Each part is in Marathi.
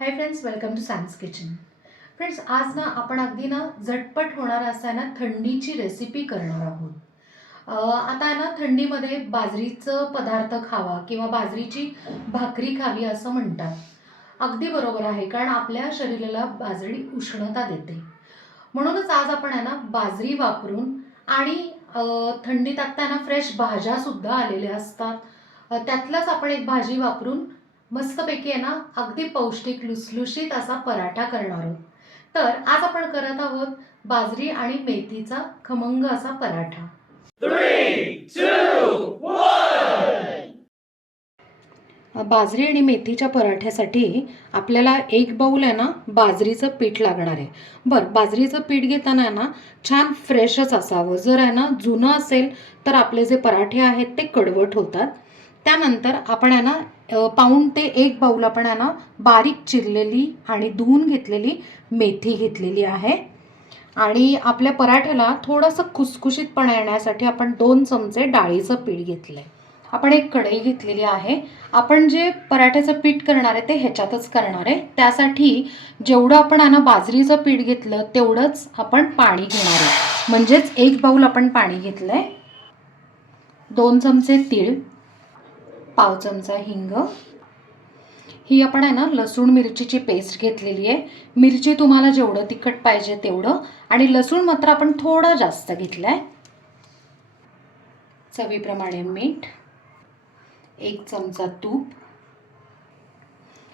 High friends, welcome to science kitchen. Friends, आज ना आपण अगदी झटपट होणारा असा थंडीची रेसिपी करणार आहोत. आता थंडीमध्ये बाजरीचं पदार्थ खावा किंवा बाजरीची भाकरी खावी असं म्हणतात. अगदी बरोबर आहे, कारण आपल्या शरीराला बाजरी उष्णता देते. म्हणूनच आज आपण बाजरी वापरून आणि थंडीत आता फ्रेश भाज्यासुद्धा आलेल्या असतात. त्यातलाच आपण एक भाजी वापरून मस्तपैकी अगदी पौष्टिक लुसलुशीत असा पराठा करणार आहोत. तर आज आपण करत आहोत बाजरी आणि मेथीचा खमंग असा पराठा. 3, 2, 1. बाजरी आणि मेथीच्या पराठ्यासाठी आपल्याला एक बाऊल बाजरीचं पीठ लागणार आहे. बरं, बाजरीचं पीठ घेताना छान फ्रेशच असावं. जर जुनं असेल तर आपले जे पराठे आहेत ते कडवट होतात. त्यानंतर आपण पाऊण ते एक बाऊल आपण बारीक चिरलेली आणि धुवून घेतलेली मेथी घेतलेली आहे. आणि आपल्या पराठ्याला थोडंसं खुसखुशीतपणा येण्यासाठी आपण 2 चमचे डाळीचं पीठ घेतलं आहे. आपण एक कढई घेतलेली आहे. आपण जे पराठ्याचं पीठ करणार आहे ते ह्याच्यातच करणार आहे. त्यासाठी जेवढं आपण बाजरीचं पीठ घेतलं तेवढंच आपण पाणी घेणार आहे. म्हणजेच एक बाऊल आपण पाणी घेतलं आहे. 2 चमचे तीळ, पाव चमचा हिंग, ही आपण लसूण मिरचीची पेस्ट घेतलेली आहे. मिरची तुम्हाला जेवढं तिखट पाहिजे तेवढं, आणि लसूण मात्र आपण थोडं जास्त घेतलं आहे. चवीप्रमाणे मीठ, 1 चमचा तूप.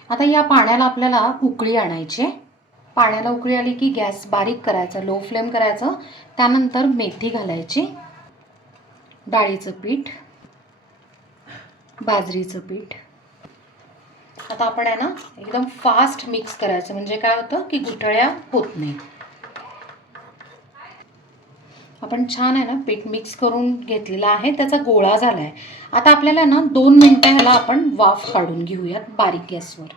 आता या पाण्याला आपल्याला उकळी आणायची. पाण्याला उकळी आली की गॅस बारीक करायचा, लो फ्लेम करायचं. त्यानंतर मेथी घालायची, डाळीचं पीठ, बाजरीचं पीठ. आता आपण एकदम फास्ट मिक्स करायचं, म्हणजे काय होतं की गुठळ्या होत नाही. आपण छान पीठ मिक्स करून घेतलेला आहे, त्याचा गोळा झाला आहे. आता आपल्याला 2 मिनटं ह्याला आपण वाफ काढून घेऊयात बारीक गॅसवर.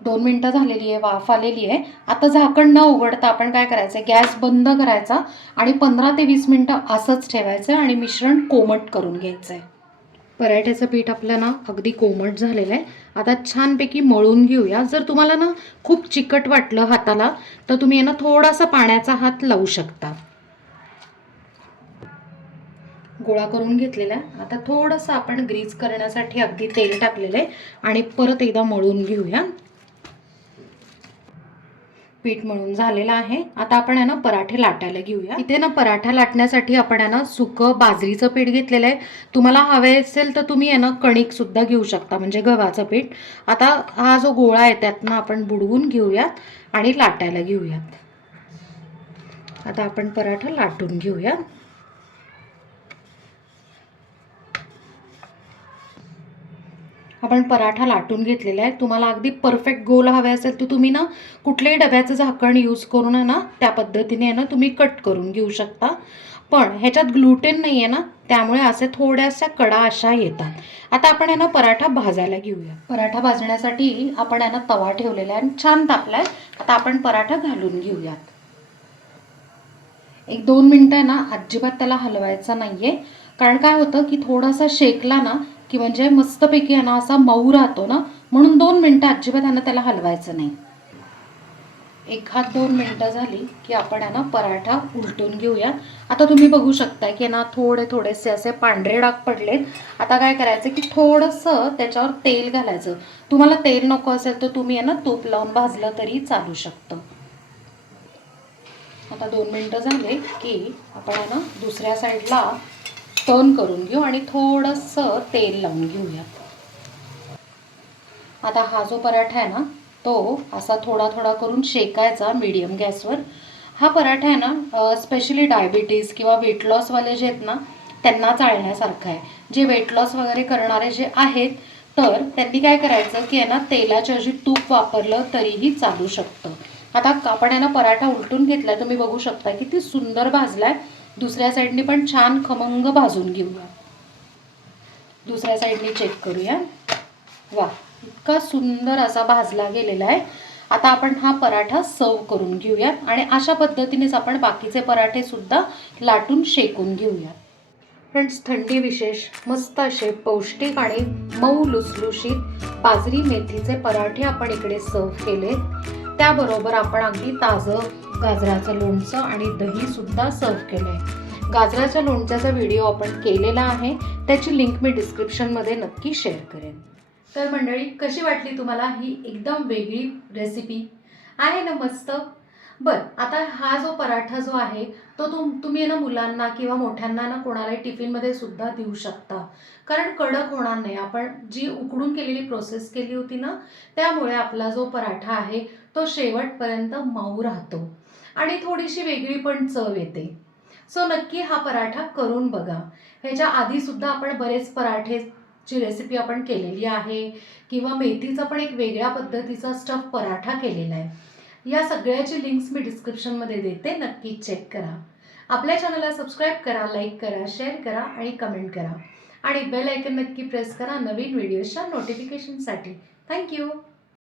2 मिनटं झालेली आहे, वाफ आलेली आहे. आता झाकण न उघडता आपण काय करायचं, गॅस बंद करायचा आणि 15 ते 20 मिनटं असंच ठेवायचं आणि मिश्रण कोमट करून घ्यायचं आहे. पराठ्याचं पीठ आपलं अगदी कोमट झालेलं आहे. आता छानपैकी मळून घेऊया. जर तुम्हाला खूप चिकट वाटलं हाताला तर तुम्ही थोडासा पाण्याचा हात लावू शकता. गोळा करून घेतलेला आहे. आता थोडंसं आपण ग्रीस करण्यासाठी अगदी तेल टाकलेलं आहे आणि परत एकदा मळून घेऊया. पीठ मळून झालेलं आहे. आता आपण पराठे लाटायला घेऊया. इथे पराठा लाटण्यासाठी आपण सुकं बाजरीचं पीठ घेतलेलं आहे. तुम्हाला हवे असेल तर तुम्ही कणिक सुद्धा घेऊ शकता, म्हणजे गव्हाचं पीठ. आता हा जो गोळा आहे त्यातनं आपण बुडवून घेऊयात आणि लाटायला घेऊयात. आता आपण पराठा लाटून घेऊया. आपण पराठा लाटून घेतलेला आहे. तुम्हाला अगदी परफेक्ट गोल हवे असेल तर तुम्ही कुठल्याही डब्याचं झाकण यूज करून त्या पद्धतीने तुम्ही कट करून घेऊ शकता. पण ह्याच्यात ग्लुटेन नाही आहे त्यामुळे असे थोड्याशा कडा अशा येतात. आता आपण पराठा भाजायला घेऊया. पराठा भाजण्यासाठी आपण तवा ठेवलेला आहे आणि छान तापलाय. आता आपण पराठा घालून घेऊयात. 1-2 मिनटं अजिबात त्याला हलवायचं नाहीये, कारण काय होतं की थोडासा शेकला की म्हणजे मस्तपैकी असा मऊ राहतो म्हणून 2 मिनटं अजिबात त्याला हलवायचं नाही. 1-2 मिनटं झाली की आपण पराठा उलटून घेऊया. आता तुम्ही बघू शकता की थोडेसे असे पांढरे डाग पडलेत. आता काय करायचं की थोडंसं त्याच्यावर तेल घालायचं. तुम्हाला तेल नको असेल तर तुम्ही तूप लावून भाजलं तरी चालू शकतं. आता 2 मिनटं झाले की आपण दुसऱ्या साईडला टर्न करून घेऊ आणि थोडंसं तेल लावून घेऊया. आता हा जो पराठा आहे तो असा थोडा थोडा करून शेकायचा मीडियम गॅसवर. हा पराठा आहे स्पेशली डायबिटीज किंवा वेट लॉसवाले जे आहेत त्यांना चालण्यासारखा आहे. जे वेट लॉस वगैरे करणारे जे आहेत तर त्यांनी काय करायचं की तेलाच्या ऐवजी तूप वापरलं तरीही चालू शकतं. आता आपण पराठा उलटून घेतला, तुम्ही बघू शकता किती सुंदर भाजलाय. दुसऱ्या साईडनी पण छान खमंग भाजून घेऊया. दुसऱ्या साईडनी चेक करूया. वा, इतका सुंदर असा भाजला गेलेला आहे. आता आपण हा पराठा सर्व करून घेऊया आणि अशा पद्धतीनेच आपण बाकीचे पराठे सुद्धा लाटून शेकून घेऊया. फ्रेंड्स, थंडी विशेष मस्त असे पौष्टिक आणि मऊ लुसलुशीत बाजरी मेथीचे पराठे आपण इकडे सर्व केले. त्याबरोबर आपण अगदी ताजं गाजराचं लोणचं आणि दही सुद्धा सर्व केलंय. गाजराच्या लोणच्याचा व्हिडिओ आपण केलेला आहे, त्याची लिंक मी डिस्क्रिप्शनमध्ये नक्की शेअर करेन. तर मंडळी, कशी वाटली तुम्हाला ही एकदम वेगळी रेसिपी आहे ना? मस्त. बरं, आता हा जो पराठा जो आहे तो तुम्ही ना मुलांना किंवा मोठ्यांना ना कोणालाही टिफिनमध्ये सुद्धा देऊ शकता, कारण कडक होणार नाही. आपण जी उकडून केलेली प्रोसेस केली होती ना, त्यामुळे आपला जो पराठा आहे तो शेवटपर्यंत मऊ राहतो आणि थोडीशी वेगळी पण चव येते. सो नक्की हा पराठा करून बघा. ह्याच्या आधीसुद्धा आपण बरेच पराठेची रेसिपी आपण केलेली आहे किंवा मेथीचा पण एक वेगळ्या पद्धतीचा स्टफ पराठा केलेला आहे. या सगळ्याची लिंक्स मी डिस्क्रिप्शनमध्ये देते, नक्की चेक करा. आपल्या चॅनलला सबस्क्राईब करा, लाईक करा, शेअर करा आणि कमेंट करा आणि बेल आयकन नक्की प्रेस करा नवीन व्हिडिओच्या नोटिफिकेशनसाठी. थँक्यू.